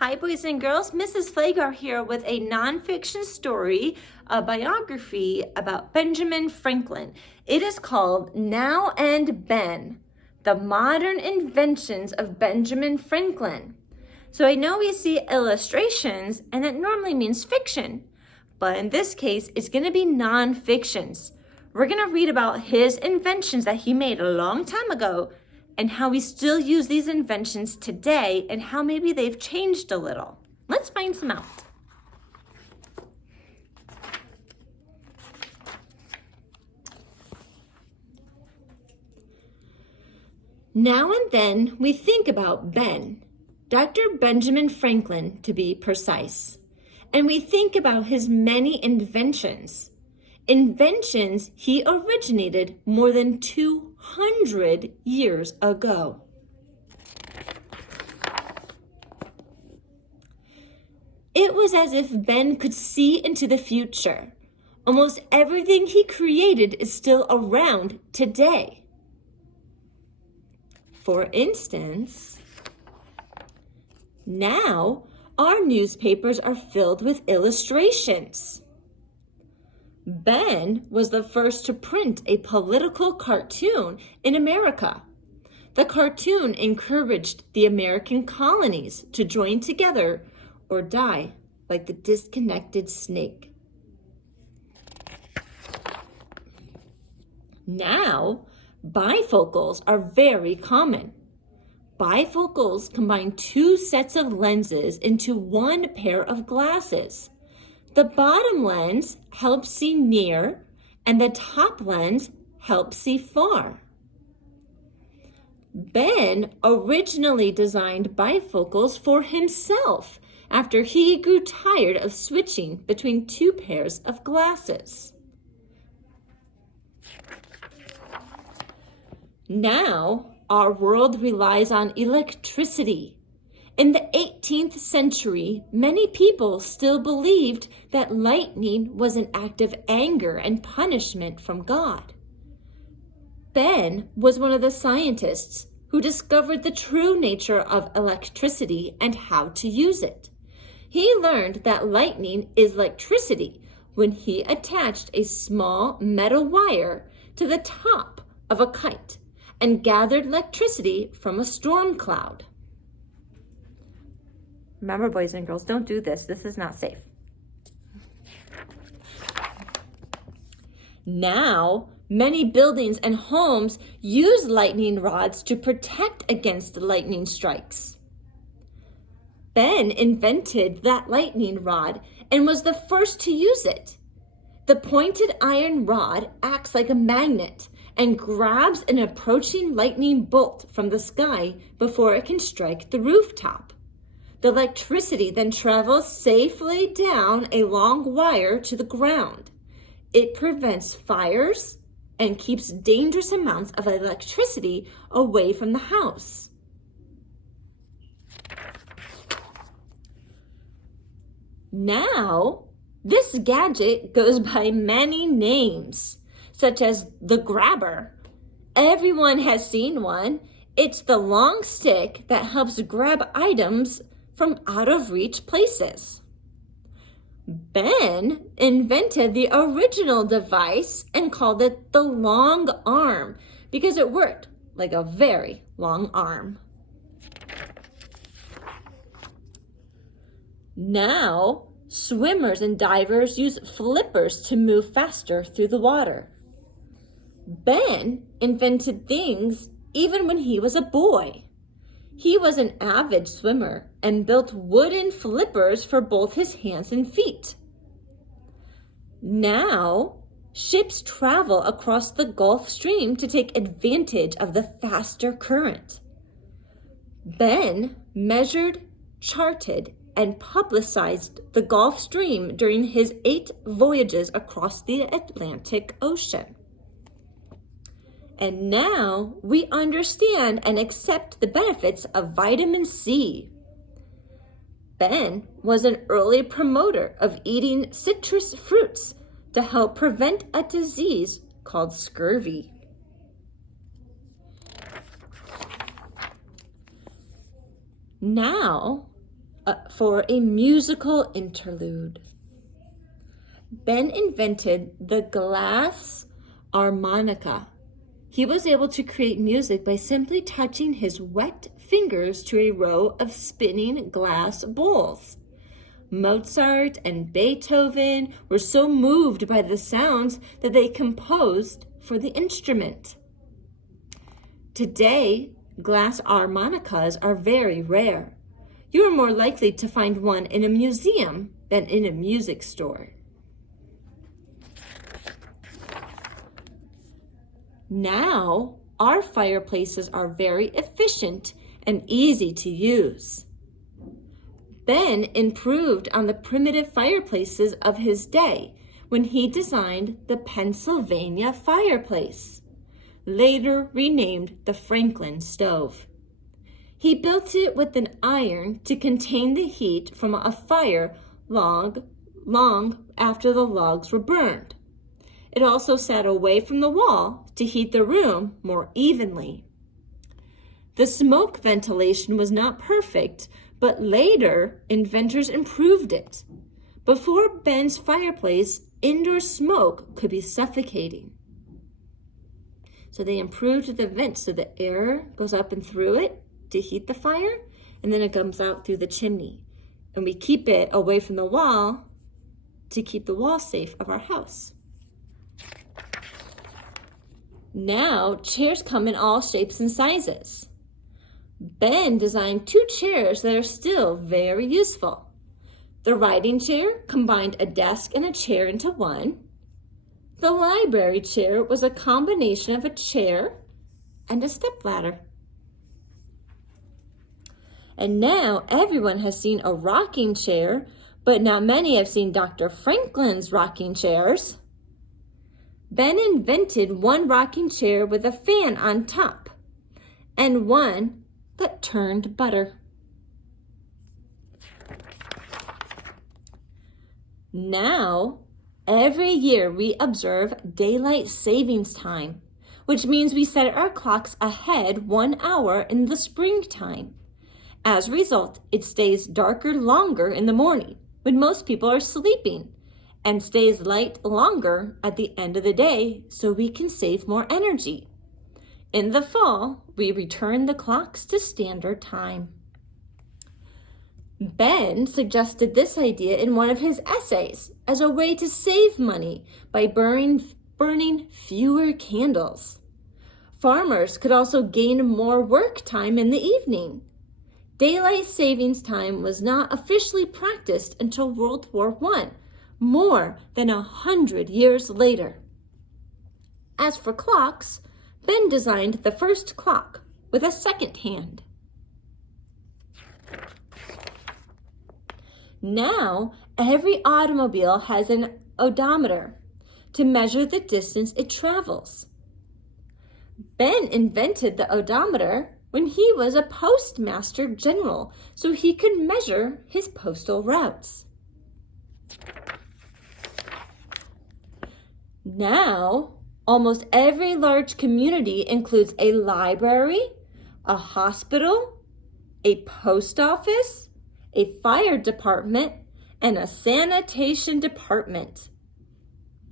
Hi, boys and girls. Mrs. Flagar here with a nonfiction story, a biography about Benjamin Franklin. It is called Now and Ben, the Modern Inventions of Benjamin Franklin. So I know we see illustrations, and that normally means fiction, but in this case, it's going to be nonfictions. We're going to read about his inventions that he made a long time ago and how we still use these inventions today and how maybe they've changed a little. Let's find some out. Now and then we think about Ben, Dr. Benjamin Franklin to be precise, and we think about his many inventions. Inventions he originated more than 200 years ago. It was as if Ben could see into the future. Almost everything he created is still around today. For instance, now our newspapers are filled with illustrations. Ben was the first to print a political cartoon in America. The cartoon encouraged the American colonies to join together or die like the disconnected snake. Now, bifocals are very common. Bifocals combine two sets of lenses into one pair of glasses. The bottom lens helps see near, and the top lens helps see far. Ben originally designed bifocals for himself after he grew tired of switching between two pairs of glasses. Now, our world relies on electricity. In the 18th century, many people still believed that lightning was an act of anger and punishment from God. Ben was one of the scientists who discovered the true nature of electricity and how to use it. He learned that lightning is electricity when he attached a small metal wire to the top of a kite and gathered electricity from a storm cloud. Remember, boys and girls, don't do this. This is not safe. Now, many buildings and homes use lightning rods to protect against lightning strikes. Ben invented that lightning rod and was the first to use it. The pointed iron rod acts like a magnet and grabs an approaching lightning bolt from the sky before it can strike the rooftop. The electricity then travels safely down a long wire to the ground. It prevents fires and keeps dangerous amounts of electricity away from the house. Now, this gadget goes by many names, such as the grabber. Everyone has seen one. It's the long stick that helps grab items from out-of-reach places. Ben invented the original device and called it the long arm because it worked like a very long arm. Now, swimmers and divers use flippers to move faster through the water. Ben invented things even when he was a boy. He was an avid swimmer and built wooden flippers for both his hands and feet. Now, ships travel across the Gulf Stream to take advantage of the faster current. Ben measured, charted, and publicized the Gulf Stream during his 8 voyages across the Atlantic Ocean. And now we understand and accept the benefits of vitamin C. Ben was an early promoter of eating citrus fruits to help prevent a disease called scurvy. Now, for a musical interlude. Ben invented the glass harmonica. He was able to create music by simply touching his wet fingers to a row of spinning glass bowls. Mozart and Beethoven were so moved by the sounds that they composed for the instrument. Today, glass harmonicas are very rare. You are more likely to find one in a museum than in a music store. Now, our fireplaces are very efficient and easy to use. Ben improved on the primitive fireplaces of his day when he designed the Pennsylvania fireplace, later renamed the Franklin stove. He built it with an iron to contain the heat from a fire long after the logs were burned. It also sat away from the wall to heat the room more evenly. The smoke ventilation was not perfect, but later inventors improved it. Before Ben's fireplace, indoor smoke could be suffocating. So they improved the vent so the air goes up and through it to heat the fire, and then it comes out through the chimney. And we keep it away from the wall to keep the wall safe of our house. Now, chairs come in all shapes and sizes. Ben designed 2 chairs that are still very useful. The writing chair combined a desk and a chair into one. The library chair was a combination of a chair and a stepladder. And now everyone has seen a rocking chair, but not many have seen Dr. Franklin's rocking chairs. Ben invented one rocking chair with a fan on top and one that turned butter. Now, every year we observe daylight savings time, which means we set our clocks ahead 1 hour in the springtime. As a result, it stays darker longer in the morning when most people are sleeping, and stays light longer at the end of the day so we can save more energy. In the fall, we return the clocks to standard time. Ben suggested this idea in one of his essays as a way to save money by burning fewer candles. Farmers could also gain more work time in the evening. Daylight savings time was not officially practiced until World War I, more than 100 years later. As for clocks, Ben designed the first clock with a second hand. Now, every automobile has an odometer to measure the distance it travels. Ben invented the odometer when he was a postmaster general, so he could measure his postal routes. Now, almost every large community includes a library, a hospital, a post office, a fire department, and a sanitation department.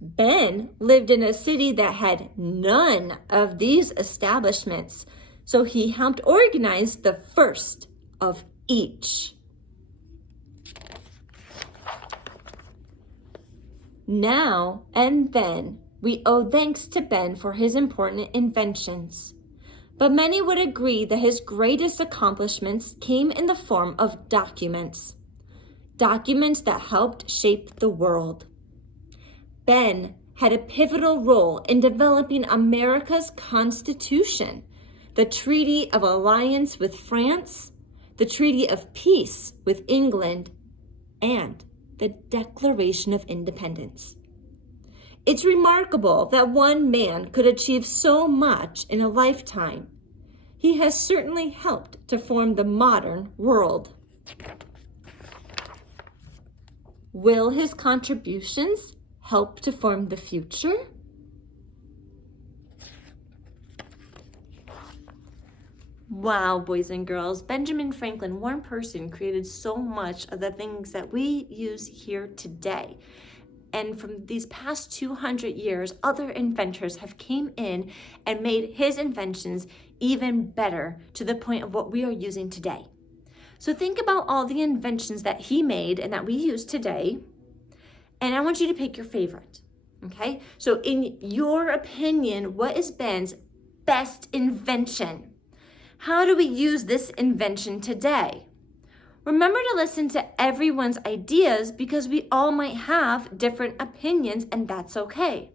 Ben lived in a city that had none of these establishments, so he helped organize the first of each. Now and then, we owe thanks to Ben for his important inventions. But many would agree that his greatest accomplishments came in the form of documents. Documents that helped shape the world. Ben had a pivotal role in developing America's Constitution, the Treaty of Alliance with France, the Treaty of Peace with England, and the Declaration of Independence. It's remarkable that one man could achieve so much in a lifetime. He has certainly helped to form the modern world. Will his contributions help to form the future? Wow, boys and girls, Benjamin Franklin, one person, created so much of the things that we use here today. And from these past 200 years, other inventors have came in and made his inventions even better to the point of what we are using today. So think about all the inventions that he made and that we use today. And I want you to pick your favorite, okay? So in your opinion, what is Ben's best invention? How do we use this invention today? Remember to listen to everyone's ideas because we all might have different opinions, and that's okay.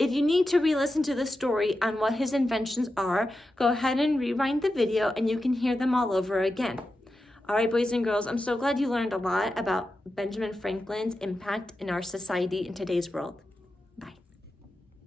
If you need to re-listen to the story on what his inventions are, go ahead and rewind the video and you can hear them all over again. All right, boys and girls, I'm so glad you learned a lot about Benjamin Franklin's impact in our society in today's world.